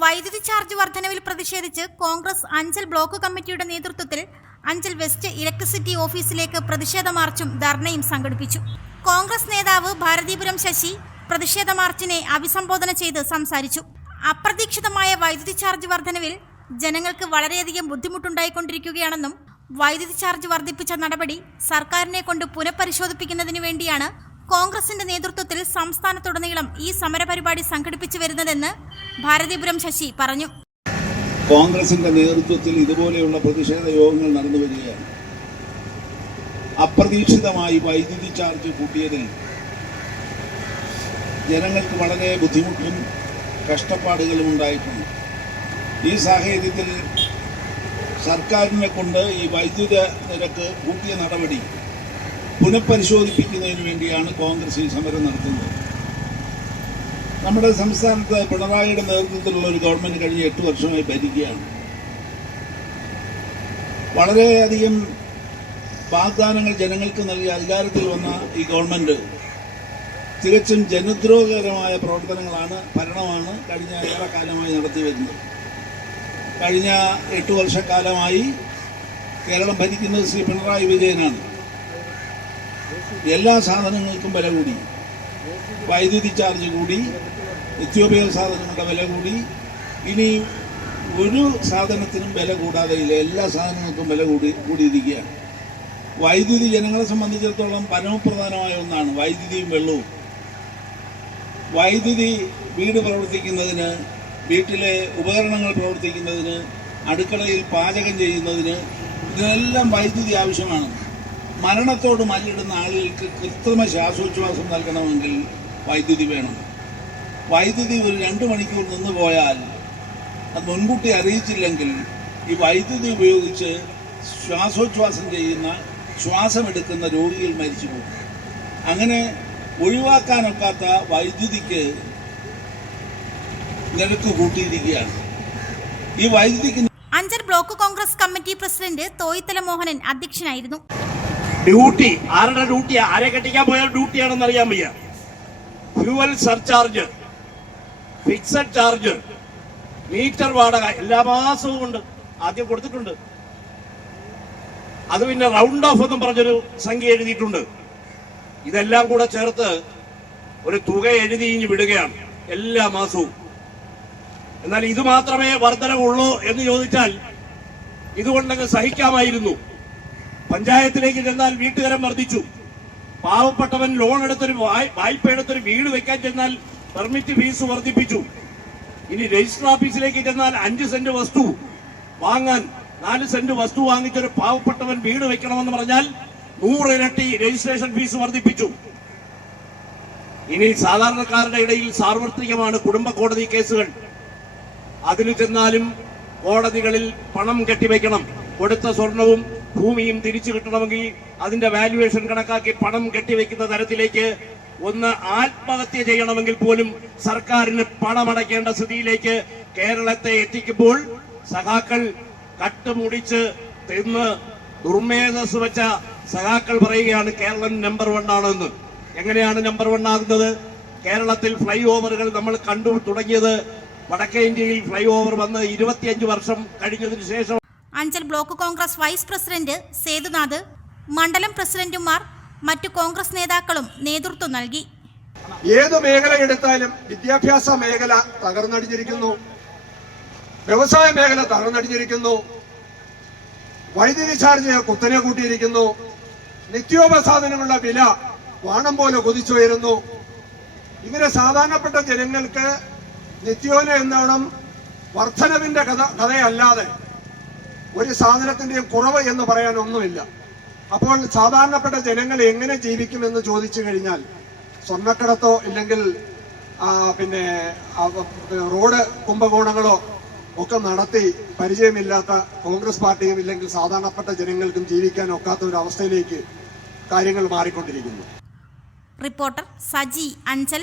വൈദ്യുതി ചാർജ് വർധനവിൽ പ്രതിഷേധിച്ച് കോൺഗ്രസ് അഞ്ചൽ ബ്ലോക്ക് കമ്മിറ്റിയുടെ നേതൃത്വത്തിൽ അഞ്ചൽ വെസ്റ്റ് ഇലക്ട്രിസിറ്റി ഓഫീസിലേക്ക് പ്രതിഷേധ മാർച്ചും ധർണയും സംഘടിപ്പിച്ചു. കോൺഗ്രസ് നേതാവ് ഭാരതീപുരം ശശി പ്രതിഷേധ മാർച്ചിനെ അഭിസംബോധന ചെയ്ത് സംസാരിച്ചു. അപ്രതീക്ഷിതമായ വൈദ്യുതി ചാർജ് വർധനവിൽ ജനങ്ങൾക്ക് വളരെയധികം ബുദ്ധിമുട്ടുണ്ടായിക്കൊണ്ടിരിക്കുകയാണെന്നും വൈദ്യുതി ചാർജ് വർദ്ധിപ്പിച്ച നടപടി സർക്കാരിനെ കൊണ്ട് പുനഃപരിശോധിപ്പിക്കുന്നതിനു വേണ്ടിയാണ് കോൺഗ്രസിന്റെ നേതൃത്വത്തിൽ സംസ്ഥാനത്തുടനീളം ഈ സമരപരിപാടി സംഘടിപ്പിച്ചു വരുന്നതെന്ന് ഭാരതീപുരം ശശി പറഞ്ഞു. കോൺഗ്രസിന്റെ നേതൃത്വത്തിൽ ഇതുപോലെയുള്ള പ്രതിഷേധ യോഗങ്ങൾ നടന്നു വരികയാണ്. അപ്രതീക്ഷിതമായി വൈദ്യുതി ചാർജ് കൂട്ടിയതിൽ ജനങ്ങൾക്ക് വളരെ ബുദ്ധിമുട്ടും കഷ്ടപ്പാടുകളും ഉണ്ടായിട്ടുണ്ട്. ഈ സാഹചര്യത്തിൽ സർക്കാരിനെ കൊണ്ട് ഈ വൈദ്യുത നിരക്ക് കൂട്ടിയ നടപടി പുനഃപരിശോധിപ്പിക്കുന്നതിന് വേണ്ടിയാണ് കോൺഗ്രസ് ഈ സമരം നടത്തുന്നത്. നമ്മുടെ സംസ്ഥാനത്ത് പിണറായിയുടെ നേതൃത്വത്തിലുള്ള ഒരു ഗവൺമെന്റ് കഴിഞ്ഞ എട്ട് വർഷമായി ഭരിക്കുകയാണ്. വളരെയധികം വാഗ്ദാനങ്ങൾ ജനങ്ങൾക്ക് നൽകി അധികാരത്തിൽ വന്ന ഈ ഗവൺമെന്റ് തികച്ചും ജനദ്രോഹകരമായ പ്രവർത്തനങ്ങളാണ് ഭരണമാണ് കഴിഞ്ഞ ഏറെക്കാലമായി നടത്തി വരുന്നത്. കഴിഞ്ഞ എട്ട് വർഷക്കാലമായി കേരളം ഭരിക്കുന്നത് ശ്രീ പിണറായി വിജയനാണ്. എല്ലാ സാധനങ്ങൾക്കും വില കൂടി. വൈദ്യുതി ചാർജ് കൂടി നിത്യോപയോഗ സാധനങ്ങളുടെ വില കൂടി. ഇനി ഒരു സാധനത്തിനും വില കൂടാതെ ഇല്ല. എല്ലാ സാധനങ്ങൾക്കും വില കൂടി കൂടിയിരിക്കുകയാണ്. വൈദ്യുതി ജനങ്ങളെ സംബന്ധിച്ചിടത്തോളം പരമപ്രധാനമായ ഒന്നാണ് വൈദ്യുതിയും വെള്ളവും. വൈദ്യുതി വീട് പ്രവർത്തിക്കുന്നതിന് വീട്ടിലെ ഉപകരണങ്ങൾ പ്രവർത്തിക്കുന്നതിന് അടുക്കളയിൽ പാചകം ചെയ്യുന്നതിന് ഇതിനെല്ലാം വൈദ്യുതി ആവശ്യമാണ്. മരണത്തോട് മല്ലിടുന്ന ആളുകൾക്ക് കൃത്രിമ ശ്വാസോച്ഛ്വാസം നൽകണമെങ്കിൽ വൈദ്യുതി വേണം. വൈദ്യുതി ഒരു രണ്ട് മണിക്കൂർ നിന്ന് പോയാൽ അത് മുൻകൂട്ടി അറിയിച്ചില്ലെങ്കിൽ ഈ വൈദ്യുതി ഉപയോഗിച്ച് ശ്വാസോച്ഛ്വാസം ചെയ്യുന്ന ശ്വാസമെടുക്കുന്ന രോഗികൾ മരിച്ചു പോകും. അങ്ങനെ ഒഴിവാക്കാനൊക്കാത്ത വൈദ്യുതിക്ക് നിരക്ക് കൂട്ടിയിരിക്കുകയാണ്. ഈ വൈദ്യുതിക്ക് Anchal block Congress committee president Thoyithala Mohanan അധ്യക്ഷനായിരുന്നു. ഡ്യൂട്ടി ആരുടെ ഡ്യൂട്ടിയാ? ആരെ കെട്ടിക്കാൻ പോയാൽ ഡ്യൂട്ടിയാണെന്ന് അറിയാൻ വയ്യ. Fuel surcharge fixed charge meter വാടക എല്ലാ മാസവും ഉണ്ട്. ആദ്യം കൊടുത്തിട്ടുണ്ട്. അത് പിന്നെ റൗണ്ട് ഓഫ് എന്നും പറഞ്ഞൊരു സംഖ്യ എഴുതിയിട്ടുണ്ട്. ഇതെല്ലാം കൂടെ ചേർത്ത് ഒരു തുക എഴുതി ഇഞ്ഞ് വിടുകയാണ് എല്ലാ മാസവും. എന്നാൽ ഇത് മാത്രമേ വർധനവുള്ളൂ എന്ന് ചോദിച്ചാൽ ഇതുകൊണ്ടങ്ങ് സഹിക്കാമായിരുന്നു. പഞ്ചായത്തിലേക്ക് ചെന്നാൽ വീട്ടുകാരൻ വർദ്ധിച്ചു. പാവപ്പെട്ടവൻ ലോൺ എടുത്തൊരു വായ്- വായ്പ എടുത്തൊരു വീട് വെക്കാൻ ചെന്നാൽ പെർമിറ്റ് ഫീസ് വർദ്ധിപ്പിച്ചു. ഇനി രജിസ്റ്റർ ഓഫീസിലേക്ക് ചെന്നാൽ അഞ്ച് സെന്റ് വസ്തു വാങ്ങാൻ നാല് സെന്റ് വസ്തു വാങ്ങിച്ചൊരു പാവപ്പെട്ടവൻ വീട് വെക്കണമെന്ന് പറഞ്ഞാൽ നൂറിരട്ടി രജിസ്ട്രേഷൻ ഫീസ് വർദ്ധിപ്പിച്ചു. ഇനി സാധാരണക്കാരുടെ ഇടയിൽ സാർവത്രികമാണ് കുടുംബ കോടതി കേസുകൾ. അതിനു ചെന്നാലും കോടതികളിൽ പണം കെട്ടിവെക്കണം. കൊടുത്ത സ്വർണവും ഭൂമിയും തിരിച്ചു കിട്ടണമെങ്കിൽ അതിന്റെ വാല്യുവേഷൻ കണക്കാക്കി പണം കെട്ടിവെക്കുന്ന തരത്തിലേക്ക് ഒന്ന് ആത്മഹത്യ ചെയ്യണമെങ്കിൽ പോലും സർക്കാരിന് പണമടയ്ക്കേണ്ട സ്ഥിതിയിലേക്ക് കേരളത്തെ എത്തിക്കുമ്പോൾ സഖാക്കൾ കട്ടുമുടിച്ച് തിന്ന് ദുർമേധസ് വെച്ച സഖാക്കൾ പറയുകയാണ് കേരളം നമ്പർ വൺ ആണെന്ന്. എങ്ങനെയാണ് നമ്പർ വൺ ആകുന്നത്? കേരളത്തിൽ ഫ്ലൈ ഓവറുകൾ നമ്മൾ കണ്ടു തുടങ്ങിയത് വടക്കേ ഇന്ത്യയിൽ ഫ്ലൈ ഓവർ വന്ന് ഇരുപത്തിയഞ്ച് വർഷം കഴിഞ്ഞതിന് ശേഷം Anchal block Congress vice president Sethunath മണ്ഡലം പ്രസിഡന്റുമാർ മറ്റു കോൺഗ്രസ് നേതാക്കളും നേതൃത്വം നൽകി. ഏത് മേഖല എടുത്താലും വിദ്യാഭ്യാസ മേഖല തകർന്നടിഞ്ഞിരിക്കുന്നു. വ്യവസായ മേഖല തകർന്നടിഞ്ഞിരിക്കുന്നു. വൈദ്യുതി ചാർജ് കുത്തനെ കൂട്ടിയിരിക്കുന്നു. നിത്യോപസാധനങ്ങളുടെ വില വാണം പോലെ കുതിച്ചുയരുന്നു. ഇങ്ങനെ സാധാരണപ്പെട്ട ജനങ്ങൾക്ക് നിത്യോന എന്നോണം വർധനവിന്റെ കഥ കഥയല്ലാതെ ഒരു സാധനത്തിന്റെയും കുറവ് എന്ന് പറയാൻ ഒന്നുമില്ല അപ്പോൾ സാധാരണപ്പെട്ട ജനങ്ങൾ എങ്ങനെ ജീവിക്കുമെന്ന് ചോദിച്ചു കഴിഞ്ഞാൽ സ്വർണക്കടത്തോ ഇല്ലെങ്കിൽ പിന്നെ റോഡ് കുംഭകോണങ്ങളോ ഒക്കെ നടത്തി പരിചയമില്ലാത്ത കോൺഗ്രസ് പാർട്ടിയും ഇല്ലെങ്കിൽ സാധാരണപ്പെട്ട ജനങ്ങൾക്കും ജീവിക്കാൻ ഒക്കാത്ത ഒരു അവസ്ഥയിലേക്ക് കാര്യങ്ങൾ മാറിക്കൊണ്ടിരിക്കുന്നു. റിപ്പോർട്ടർ സജി അഞ്ചൽ.